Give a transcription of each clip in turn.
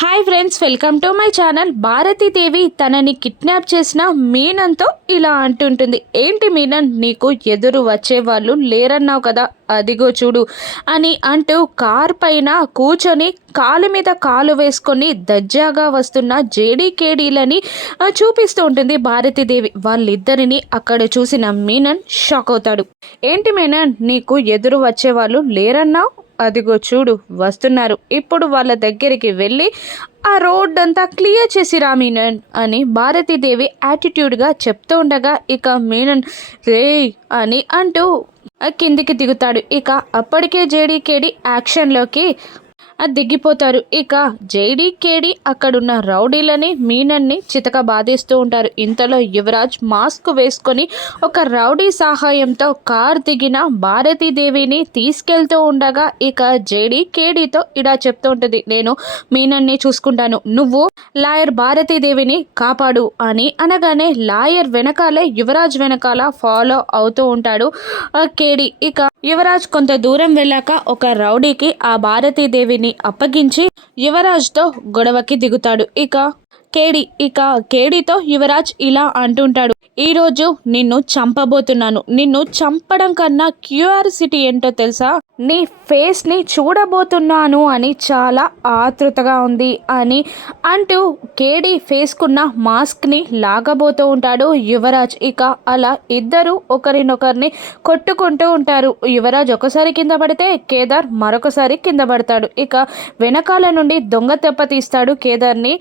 Hi friends, welcome to my channel. Bharati Devi తనని kidnap చేసిన మీనన్తో ఇలా అంటుంటుంది. ఏంటి మీనన్, నీకు ఎదురు వచ్చేవాళ్ళు లేరన్నావు కదా, అదిగో చూడు అని అంటూ కార్ పైన కూర్చొని కాలు మీద కాలు వేసుకొని దర్జాగా వస్తున్న జేడీకేడీలని చూపిస్తూ ఉంటుంది భారతీదేవి. వాళ్ళిద్దరిని అక్కడ చూసిన మీనన్ షాక్ అవుతాడు. ఏంటి మీనన్, నీకు ఎదురు వచ్చేవాళ్ళు లేరన్నావు, అదిగో చూడు వస్తున్నారు. ఇప్పుడు వాళ్ళ దగ్గరికి వెళ్ళి ఆ రోడ్ అంతా క్లియర్ చేసి రా మీనన్ అని భారతీదేవి యాటిట్యూడ్గా చెప్తూ ఉండగా ఇక మీనన్ రే అని అంటూ కిందికి దిగుతాడు. ఇక అప్పటికే జేడీకేడి యాక్షన్లోకి దిగిపోతారు. ఇక జేడీకేడి అక్కడున్న రౌడీలని మీనన్ని చితక బాధేస్తూ ఉంటారు. ఇంతలో యువరాజ్ మాస్క్ వేసుకొని ఒక రౌడీ సహాయంతో కార్ దిగిన భారతీదేవిని తీసుకెళ్తూ ఉండగా ఇక జేడీకేడితో ఇలా చెప్తూ ఉంటుంది, నేను మీనన్ని చూసుకుంటాను, నువ్వు లాయర్ భారతీదేవిని కాపాడు అని అనగానే లాయర్ వెనకాలే యువరాజ్ వెనకాల ఫాలో అవుతూ ఉంటాడు కేడి. ఇక యువరాజ్ కొంత దూరం వెళ్ళాక ఒక రౌడీకి ఆ భారతీదేవిని అప్పగించి యువరాజ్తో గొడవకి దిగుతాడు. ఇక కేడితో యువరాజ్ ఇలా అంటుంటాడు, ఈరోజు నిన్ను చంపబోతున్నాను. నిన్ను చంపడం కన్నా క్యూరియాసిటీ ఏంటో తెలుసా, నీ ఫేస్ని చూడబోతున్నాను అని చాలా ఆతృతగా ఉంది అని అంటూ కేడి ఫేస్కున్న మాస్క్ని లాగబోతూ ఉంటాడు యువరాజ్. ఇక అలా ఇద్దరు ఒకరినొకరిని కొట్టుకుంటూ ఉంటారు. యువరాజ్ ఒకసారి కింద పడితే కేదార్ మరొకసారి కింద పడతాడు. ఇక వెనకాల నుండి దొంగ తెప్ప తీస్తాడు కేదార్ని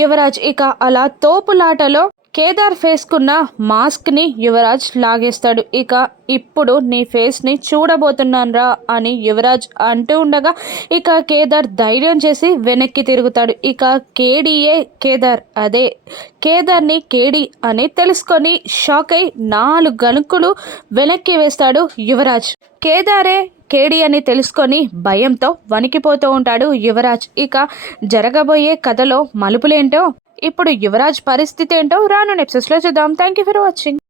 యువరాజ్. ఇక అలా తోపులాటలో కేదార్ ఫేస్కున్న మాస్క్ని యువరాజ్ లాగేస్తాడు. ఇక ఇప్పుడు నీ ఫేస్ని చూడబోతున్నాను రా అని యువరాజ్ అంటూ ఉండగా ఇక కేదార్ ధైర్యం చేసి వెనక్కి తిరుగుతాడు. ఇక కేడీయే కేదార్, అదే కేదార్ని కేడి అని తెలుసుకొని షాక్ అయి 4 గణుకులు వెనక్కి వేస్తాడు యువరాజ్. కేదారే కేడి అని తెలుసుకొని భయంతో వణికిపోతూ ఉంటాడు యువరాజ్. ఇక జరగబోయే కథలో మలుపులేంటో, ఇప్పుడు యువరాజ్ పరిస్థితి ఏంటో రాను ఎపిసోడ్స్లో చూద్దాం. Thank you for watching.